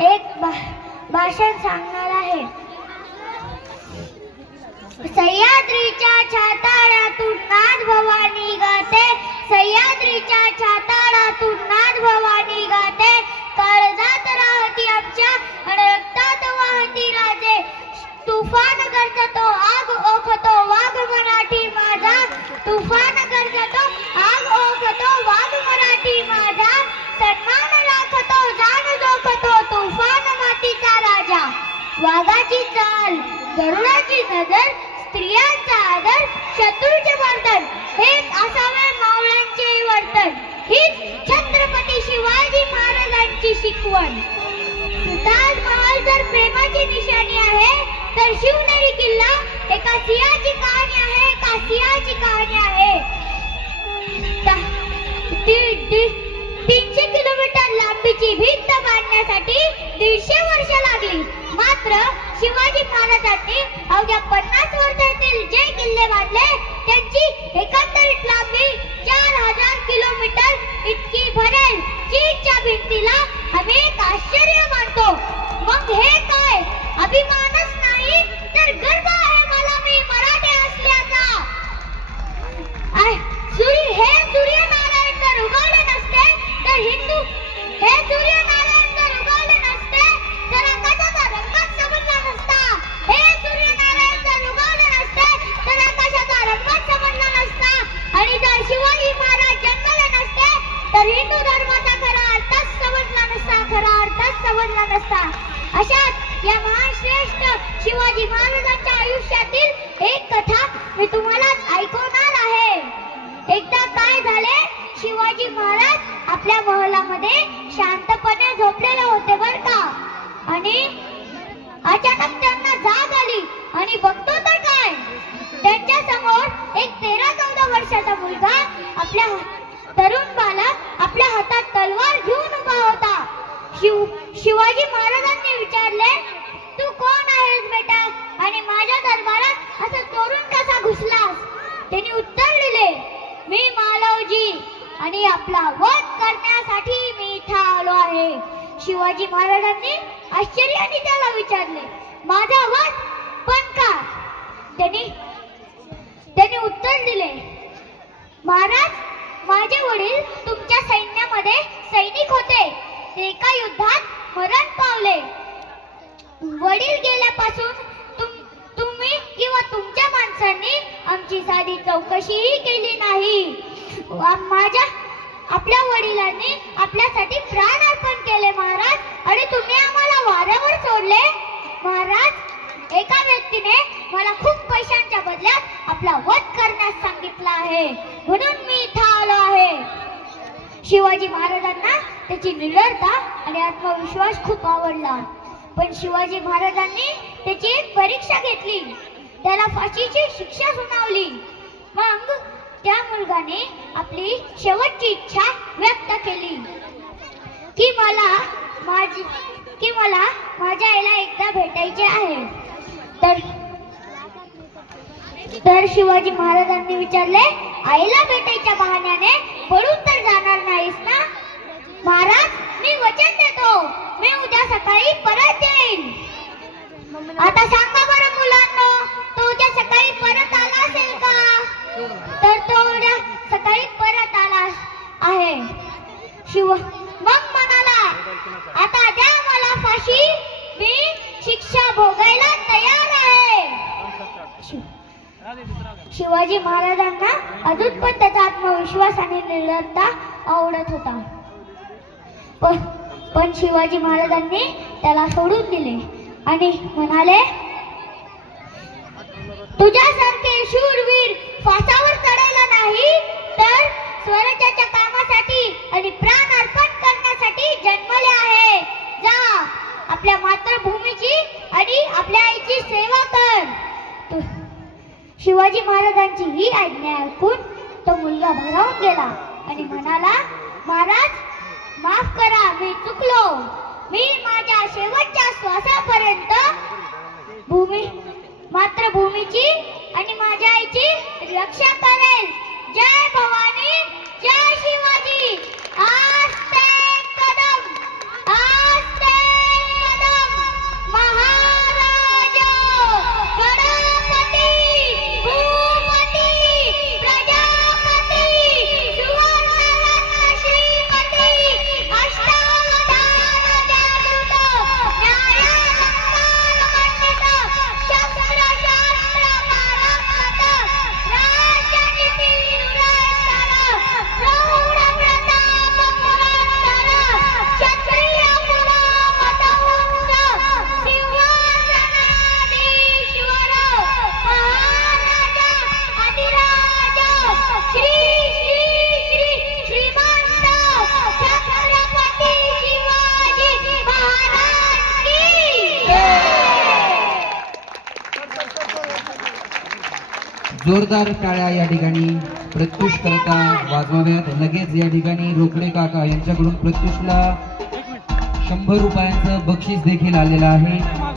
एक भाषण सांगणार आहे. सह्याद्रीच्या छाताडातून नाथ भवानी गाते, सह्याद्रीच्या छाताडातून नाथ भवानी गाते, काळजात राहती आमच्या आणि रक्तात वाहती राजे. तुफान गरजतो आग ओखतो वाघ मराठी माझा, तुफान गरजतो आग ओखतो वाघ मराठी माझा, सन्मान राखतो जाण जोखतो तुफान मातीचा राजा. वाघाची चाल गरुडाची नजर, स्त्रियांचा आदर शत्रूचे वर्तन, हेच असावे मावळ्यांचे वर्तन, हीच छत्रपती शिवाजी महाराजांची शिकवण. ताजमहाल जर प्रेमाची निशाणी आहे तर शिवनेरी किल्ला एका सिंहाची कहाणी आहे, एका सिंहाची कहाणी आहे. 300 किलोमीटर लांबीची भिंत बांधण्यासाठी 150 वर्ष लागली. मात्र शिवाजी महाराजांनी अवघ्या 50 वर्षातील जे किल्ले बांधले त्यांची एकंदरीत लांबी 4000 किलोमीटर इतकी भरेल. चीनच्या भिंतीला आम्ही एक आश्चर्य मानतो. मग हे काय अभिमानच नाही तर गर्व आहे मला मी मराठी असल्याचा. हे सूर्यनारायण जर उगवले नसते तर हिंदू, हे सूर्यनारायण जर उगवले नसते तर आकाशाचा रंगच समजला नसता. हे सूर्यनारायण जर उगवले नसते तर आकाशाचा रंगच समजला नसता. आणि जर शिवाजी महाराज जन्मले नसते तर हिंदू धर्माचा खरा अर्थच समजला नसता, खरा अर्थच समजला नसता. अशात या महान श्रेष्ठ शिवाजी महाराजांच्या आयुष्यातील एक कथा मी तुम्हाला ऐकवणार आहे. एकदा काय झाले, शिवाजी महाराज आपल्या महलामध्ये शांतपणे झोपलेले होते बर का. आणि अचानक त्यांना जाग आली आणि बघतो तर काय, त्यांच्या समोर एक 13-14 वर्षाचा मुलगा, आपल्या तरुण बालक आपल्या हातात तलवार घेऊन उभा होता. शिवाजी महाराजांनी विचारले, तू कोण आहेस बेटा आणि माझ्या दरबारात असं चोरून कसा घुसलास? त्यांनी उत्तर दिले, मी मालवजी आणि आपला वध करण्यासाठी मी इथं आलो आहे. शिवाजी महाराजांनी आश्चर्याने त्याला विचारले, माझा वध पण का? त्यांनी उत्तर दिले, महाराज, माझे वडील तुमच्या सैन्यामध्ये सैनिक होते. ते एका युद्धात मरण पावले. वडील गेल्यापासून तुम्ही किंवा तुमच्या माणसांनी आमची साधी चौकशीही केली नाही. आपल्या वडिलांनी आपल्यासाठी प्राण अर्पण केले महाराज, आणि तुम्ही आम्हाला वाऱ्यावर सोडले. महाराज, एका व्यक्तीने मला खूप पैशांच्या बदल्यात आपला वध करण्यास सांगितलं आहे, म्हणून मी इथं आलो आहे. शिवाजी महाराजांना त्याची निर्भयता आणि आत्मविश्वास खूप आवडला. पण शिवाजी महाराजांनी त्याची एक परीक्षा घेतली, त्याला फाशीची शिक्षा सुनावली. मग त्या मुलगाने आपली शेवटची इच्छा व्यक्त केली की मला माझ्या आईला एकदा भेटायचे आहे. तर शिवाजी महाराजांनी विचारले, आईला भेटायच्या बहाण्याने पळून तर जाणार नाहीस ना? महाराज, मी वचन देतो, मी उद्या सकाळी परत येईन. आता सांगा बरं मुलांना, तो उद्या सकाळी परत आला असेल का? तर तो उद्या सकाळी परत आला आहे. मग म्हणाला, आता द्या मला फाशी, मी शिक्षा भोगायला तयार आहे. शिवाजी महाराजांना अजून पण त्याचा आत्मविश्वास आणि निर्भयता आवडत होता. पण शिवाजी महाराजांनी त्याला सोडून दिले आणि म्हणाले, तुझ्यासारखे शूरवीर फासावर चढायला नाही तर स्वराज्याच्या कामासाठी आणि प्राण अर्पण करण्यासाठी जन्मले आहे. जा, आपल्या मातृभूमीची आणि आपल्या आईची सेवा कर. शिवाजी महाराजांची ही आज्ञा ऐकून तो मुलगा भारावून गेला आणि म्हणाला, महाराज, माफ करा, मी चुकलो. मी माझ्या शेवटच्या श्वासापर्यंत मातृभूमीची आणि माझ्या आईची रक्षा करेल. जय भवानी, जय शिवाजी. आस्ते कदम, आस्ते. जोरदार टाळ्या या ठिकाणी प्रत्युष करता वाजवाव्यात. लगेच या ठिकाणी रोकडे काका यांच्याकडून प्रत्युषला 100 रुपयांचं बक्षीस देखील आलेलं आहे.